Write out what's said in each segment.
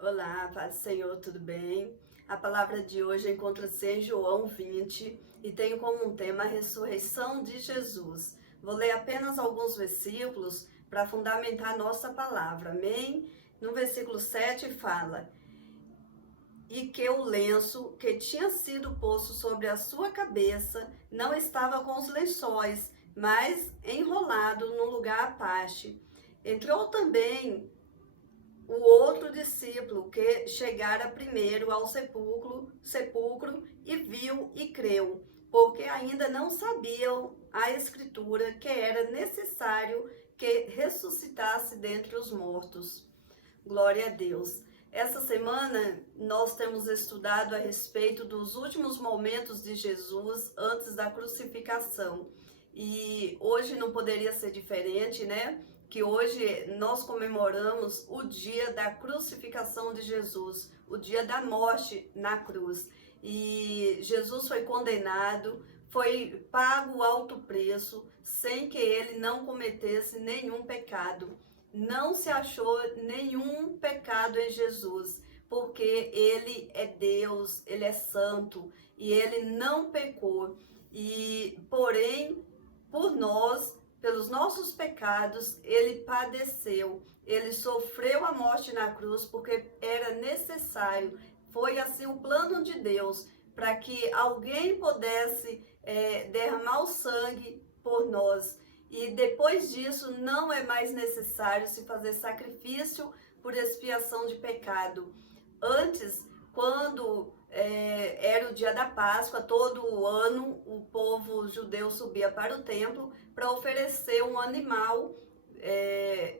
Olá, paz do Senhor, tudo bem? A palavra de hoje encontra-se em João 20 e tem como um tema a ressurreição de Jesus. Vou ler apenas alguns versículos para fundamentar nossa palavra, amém? No versículo 7 fala: E que o lenço que tinha sido posto sobre a sua cabeça não estava com os lençóis, mas enrolado num lugar à parte. Entrou também o outro discípulo que chegara primeiro ao sepulcro e viu e creu, porque ainda não sabiam a escritura que era necessário que ressuscitasse dentre os mortos. Glória a Deus. Essa semana nós temos estudado a respeito dos últimos momentos de Jesus antes da crucificação. E hoje não poderia ser diferente, né? Que hoje nós comemoramos o dia da crucificação de Jesus, o dia da morte na cruz. E Jesus foi condenado, foi pago alto preço, sem que ele não cometesse nenhum pecado. Não se achou nenhum pecado em Jesus, porque ele é Deus, ele é santo e ele não pecou. E, porém, por nós, pelos nossos pecados, ele padeceu, ele sofreu a morte na cruz porque era necessário. Foi assim o plano de Deus, para que alguém pudesse derramar o sangue por nós. E depois disso, não é mais necessário se fazer sacrifício por expiação de pecado. Antes, quando era o dia da Páscoa, todo ano o povo judeu subia para o templo para oferecer um animal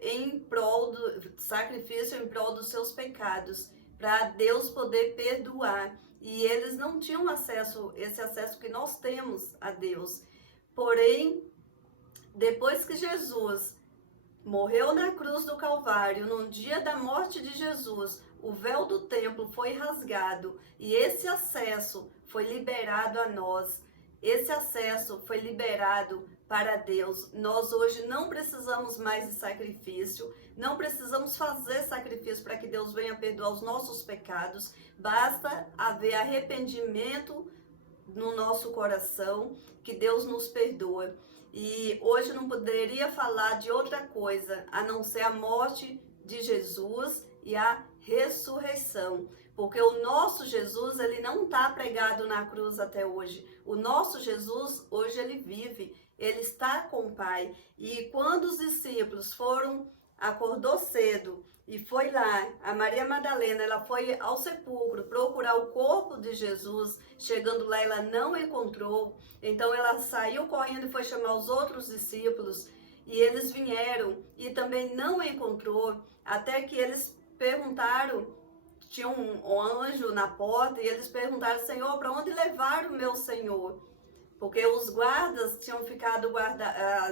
em prol do sacrifício, em prol dos seus pecados, para Deus poder perdoar. E eles não tinham acesso, esse acesso que nós temos a Deus. Porém, depois que Jesus morreu na cruz do Calvário, no dia da morte de Jesus, o véu do templo foi rasgado e esse acesso foi liberado a nós. Esse acesso foi liberado para Deus. Nós hoje não precisamos mais de sacrifício, não precisamos fazer sacrifício para que Deus venha perdoar os nossos pecados. Basta haver arrependimento no nosso coração, que Deus nos perdoa. E hoje não poderia falar de outra coisa a não ser a morte de Jesus e a ressurreição, porque o nosso Jesus, ele não está pregado na cruz até hoje. O nosso Jesus, hoje ele vive, ele está com o Pai. E quando os discípulos acordou cedo e foi lá, a Maria Madalena, ela foi ao sepulcro procurar o corpo de Jesus. Chegando lá, ela não encontrou. Então ela saiu correndo e foi chamar os outros discípulos. E eles vieram e também não encontrou. Até que eles perguntaram, tinha um anjo na porta, e eles perguntaram: Senhor, para onde levaram o meu Senhor? Porque os guardas tinham ficado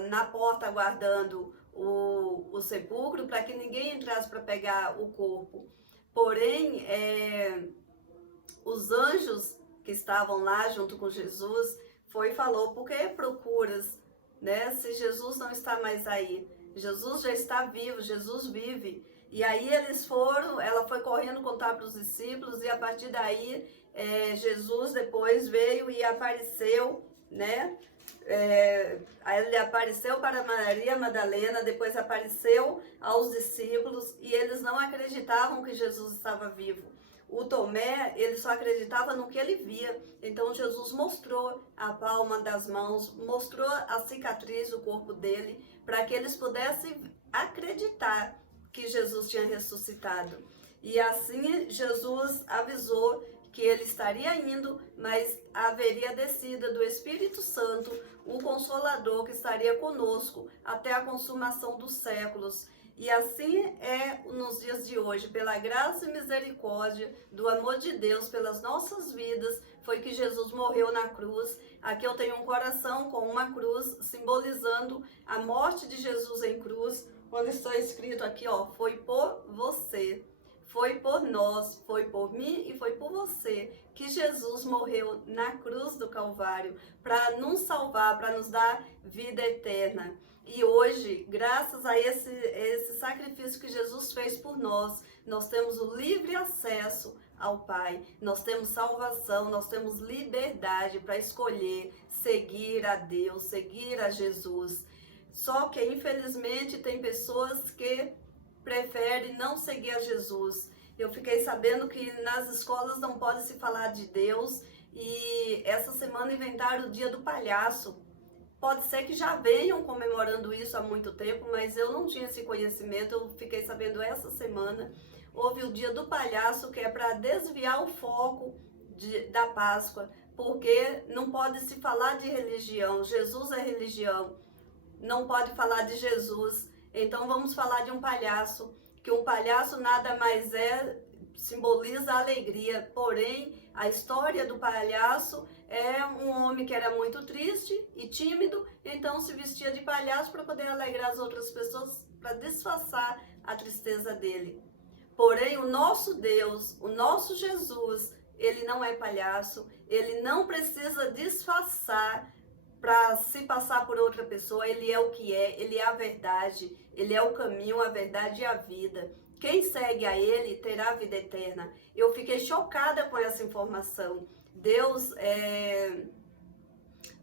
na porta guardando o sepulcro para que ninguém entrasse para pegar o corpo. Porém, os anjos que estavam lá junto com Jesus falou: por que procuras, né? Se Jesus não está mais aí, Jesus já está vivo, Jesus vive. E aí ela foi correndo contar para os discípulos, e a partir daí Jesus depois veio e apareceu, né? Ele apareceu para Maria Madalena, depois apareceu aos discípulos, e eles não acreditavam que Jesus estava vivo. O Tomé, ele só acreditava no que ele via. Então Jesus mostrou a palma das mãos, mostrou a cicatriz do corpo dele, para que eles pudessem acreditar que Jesus tinha ressuscitado. E assim Jesus avisou que ele estaria indo, mas haveria descida do Espírito Santo, o Consolador, que estaria conosco até a consumação dos séculos. E assim é nos dias de hoje, pela graça e misericórdia do amor de Deus pelas nossas vidas, foi que Jesus morreu na cruz. Aqui eu tenho um coração com uma cruz, simbolizando a morte de Jesus em cruz, quando está escrito aqui, ó, foi por você. Foi por nós, foi por mim e foi por você que Jesus morreu na cruz do Calvário para nos salvar, para nos dar vida eterna. E hoje, graças a esse sacrifício que Jesus fez por nós, nós temos o livre acesso ao Pai, nós temos salvação, nós temos liberdade para escolher seguir a Deus, seguir a Jesus. Só que, infelizmente, tem pessoas que preferem não seguir a Jesus. Eu fiquei sabendo que nas escolas não pode se falar de Deus e essa semana inventaram o Dia do Palhaço. Pode ser que já venham comemorando isso há muito tempo, mas eu não tinha esse conhecimento, eu fiquei sabendo essa semana. Houve o Dia do Palhaço, que é para desviar o foco da Páscoa, porque não pode se falar de religião, Jesus é religião, não pode falar de Jesus, então vamos falar de um palhaço, que um palhaço nada mais simboliza a alegria, porém a história do palhaço é um homem que era muito triste e tímido, então se vestia de palhaço para poder alegrar as outras pessoas, para disfarçar a tristeza dele. Porém, o nosso Deus, o nosso Jesus, ele não é palhaço, ele não precisa disfarçar para se passar por outra pessoa, ele é o que é, ele é a verdade, ele é o caminho, a verdade e a vida. Quem segue a ele terá a vida eterna. Eu fiquei chocada com essa informação. Deus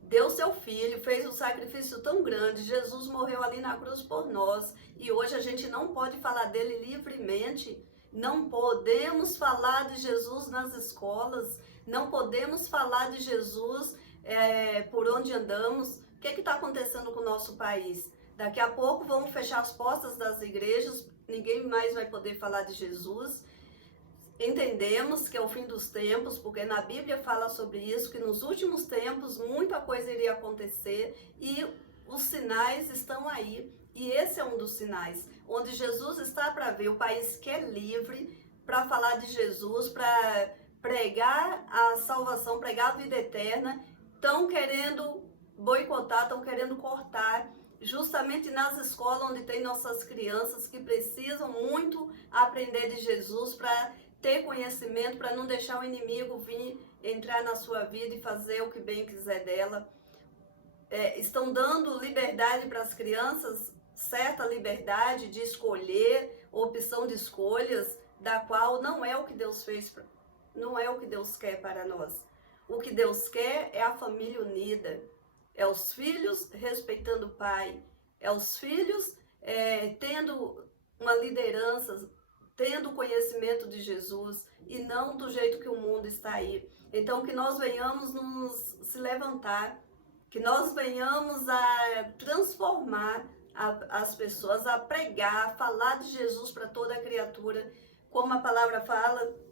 deu seu filho, fez um sacrifício tão grande, Jesus morreu ali na cruz por nós, e hoje a gente não pode falar dele livremente, não podemos falar de Jesus nas escolas, não podemos falar de Jesus por onde andamos. O que está acontecendo com o nosso país? Daqui a pouco vão fechar as portas das igrejas, ninguém mais vai poder falar de Jesus. Entendemos que é o fim dos tempos, porque na Bíblia fala sobre isso, que nos últimos tempos muita coisa iria acontecer e os sinais estão aí. E esse é um dos sinais, onde Jesus está para ver o país que é livre, para falar de Jesus, para pregar a salvação, pregar a vida eterna. Estão querendo boicotar, estão querendo cortar, justamente nas escolas onde tem nossas crianças que precisam muito aprender de Jesus para ter conhecimento, para não deixar o inimigo vir entrar na sua vida e fazer o que bem quiser dela. Estão dando liberdade para as crianças, certa liberdade de escolher, opção de escolhas, da qual não é o que Deus fez, não é o que Deus quer para nós. O que Deus quer é a família unida, é os filhos respeitando o pai, é os filhos tendo uma liderança, tendo conhecimento de Jesus e não do jeito que o mundo está aí. Então que nós venhamos se levantar, que nós venhamos a transformar as pessoas, a pregar, a falar de Jesus para toda a criatura, como a palavra fala,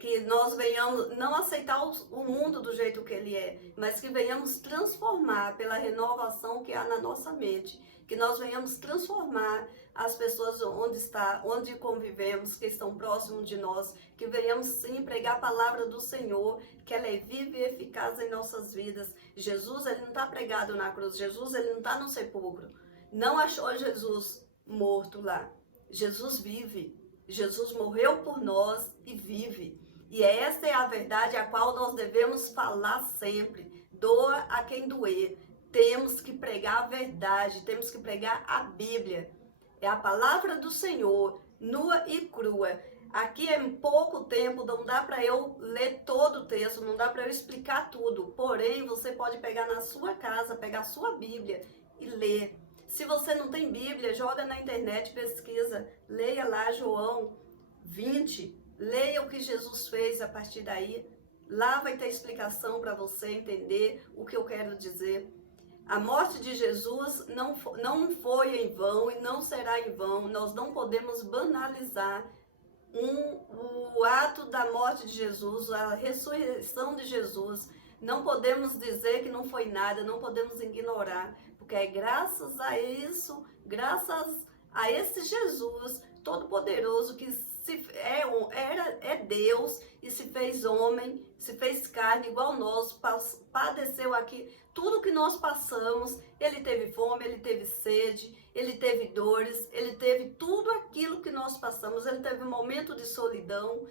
que nós venhamos não aceitar o mundo do jeito que ele é, mas que venhamos transformar pela renovação que há na nossa mente, que nós venhamos transformar as pessoas onde convivemos, que estão próximos de nós, que venhamos sim pregar a palavra do Senhor, que ela é viva e eficaz em nossas vidas. Jesus, ele não está pregado na cruz, Jesus, ele não está no sepulcro, não achou Jesus morto lá, Jesus vive. Jesus morreu por nós e vive. E essa é a verdade a qual nós devemos falar sempre. Doa a quem doer. Temos que pregar a verdade, temos que pregar a Bíblia. É a palavra do Senhor, nua e crua. Aqui é pouco tempo, não dá para eu ler todo o texto, não dá para eu explicar tudo. Porém, você pode pegar na sua casa, pegar a sua Bíblia e ler. Se você não tem Bíblia, joga na internet, pesquisa, leia lá João 20, leia o que Jesus fez a partir daí. Lá vai ter explicação para você entender o que eu quero dizer. A morte de Jesus não foi em vão e não será em vão. Nós não podemos banalizar o ato da morte de Jesus, a ressurreição de Jesus. Não podemos dizer que não foi nada, não podemos ignorar, porque é graças a isso, graças a esse Jesus todo-poderoso que é Deus e se fez homem, se fez carne igual nós, padeceu aqui tudo que nós passamos. Ele teve fome, ele teve sede, ele teve dores, ele teve tudo aquilo que nós passamos, ele teve um momento de solidão.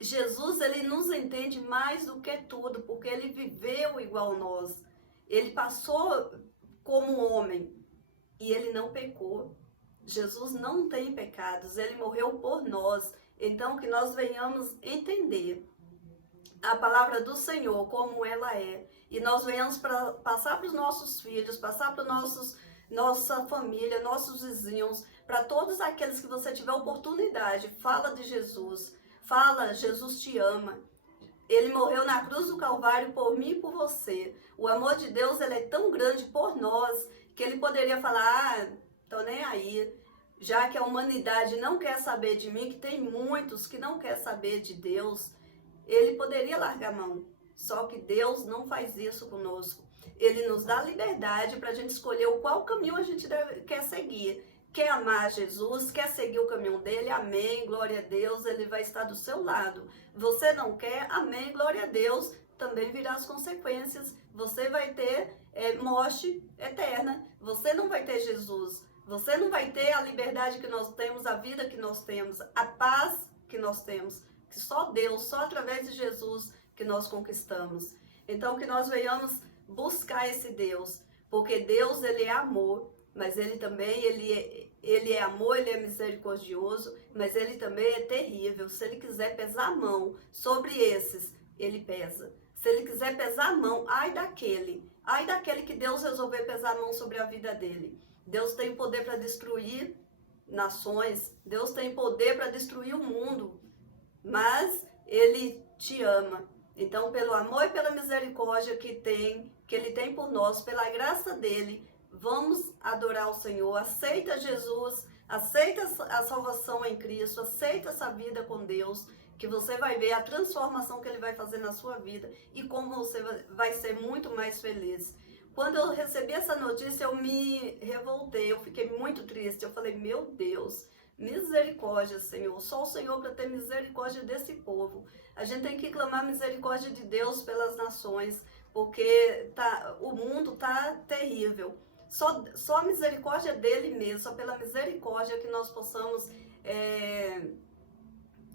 Jesus, ele nos entende mais do que tudo, porque ele viveu igual nós. Ele passou como homem e ele não pecou. Jesus não tem pecados, ele morreu por nós. Então, que nós venhamos entender a palavra do Senhor como ela é. E nós venhamos passar para os nossos filhos, passar para nossa família, nossos vizinhos, para todos aqueles que você tiver oportunidade. Fala de Jesus. Fala, Jesus te ama. Ele morreu na cruz do Calvário por mim e por você. O amor de Deus, ele é tão grande por nós que ele poderia falar, tô nem aí. Já que a humanidade não quer saber de mim, que tem muitos que não quer saber de Deus, ele poderia largar a mão. Só que Deus não faz isso conosco. Ele nos dá liberdade para a gente escolher qual caminho a gente quer seguir. Quer amar Jesus, quer seguir o caminho dele, amém, glória a Deus, ele vai estar do seu lado. Você não quer, amém, glória a Deus, também virá as consequências. Você vai ter morte eterna, você não vai ter Jesus, você não vai ter a liberdade que nós temos, a vida que nós temos, a paz que nós temos, que só Deus, só através de Jesus que nós conquistamos. Então que nós venhamos buscar esse Deus, porque Deus, ele é amor, mas ele também, ele é amor, ele é misericordioso, mas ele também é terrível. Se ele quiser pesar a mão sobre esses, ele pesa. Se ele quiser pesar a mão, ai daquele que Deus resolver pesar a mão sobre a vida dele. Deus tem poder para destruir nações, Deus tem poder para destruir o mundo, mas ele te ama. Então, pelo amor e pela misericórdia que ele tem por nós, pela graça dele, vamos adorar o Senhor. Aceita Jesus, aceita a salvação em Cristo, aceita essa vida com Deus, que você vai ver a transformação que ele vai fazer na sua vida e como você vai ser muito mais feliz. Quando eu recebi essa notícia, eu me revoltei, eu fiquei muito triste. Eu falei, meu Deus, misericórdia, Senhor. Só o Senhor para ter misericórdia desse povo. A gente tem que clamar misericórdia de Deus pelas nações, porque o mundo está terrível. Só a misericórdia dele mesmo, só pela misericórdia que nós possamos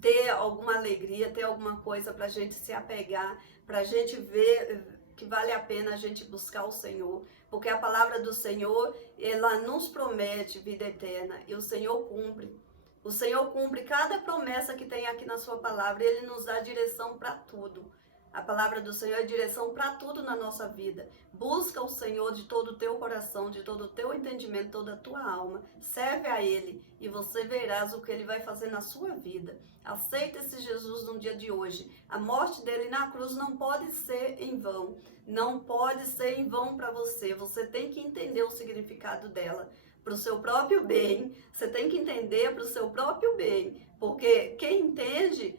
ter alguma alegria, ter alguma coisa para a gente se apegar, para a gente ver que vale a pena a gente buscar o Senhor, porque a palavra do Senhor, ela nos promete vida eterna e o Senhor cumpre. O Senhor cumpre cada promessa que tem aqui na sua palavra e ele nos dá direção para tudo. A palavra do Senhor é direção para tudo na nossa vida. Busca o Senhor de todo o teu coração, de todo o teu entendimento, toda a tua alma. Serve a Ele e você verás o que Ele vai fazer na sua vida. Aceita esse Jesus no dia de hoje. A morte dele na cruz não pode ser em vão. Não pode ser em vão para você. Você tem que entender o significado dela. Para o seu próprio bem. Você tem que entender para o seu próprio bem. Porque quem entende,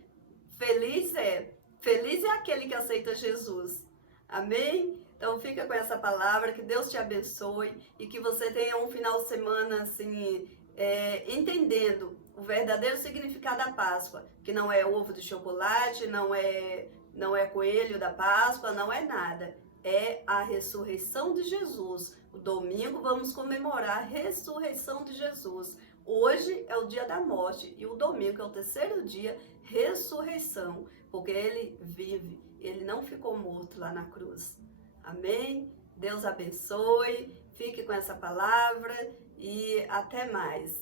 feliz é. Feliz é aquele que aceita Jesus. Amém? Então fica com essa palavra, que Deus te abençoe e que você tenha um final de semana assim, entendendo o verdadeiro significado da Páscoa, que não é ovo de chocolate, não é coelho da Páscoa, não é nada. É a ressurreição de Jesus. O domingo vamos comemorar a ressurreição de Jesus. Hoje é o dia da morte e o domingo é o terceiro dia, ressurreição, porque ele vive, ele não ficou morto lá na cruz. Amém? Deus abençoe, fique com essa palavra e até mais.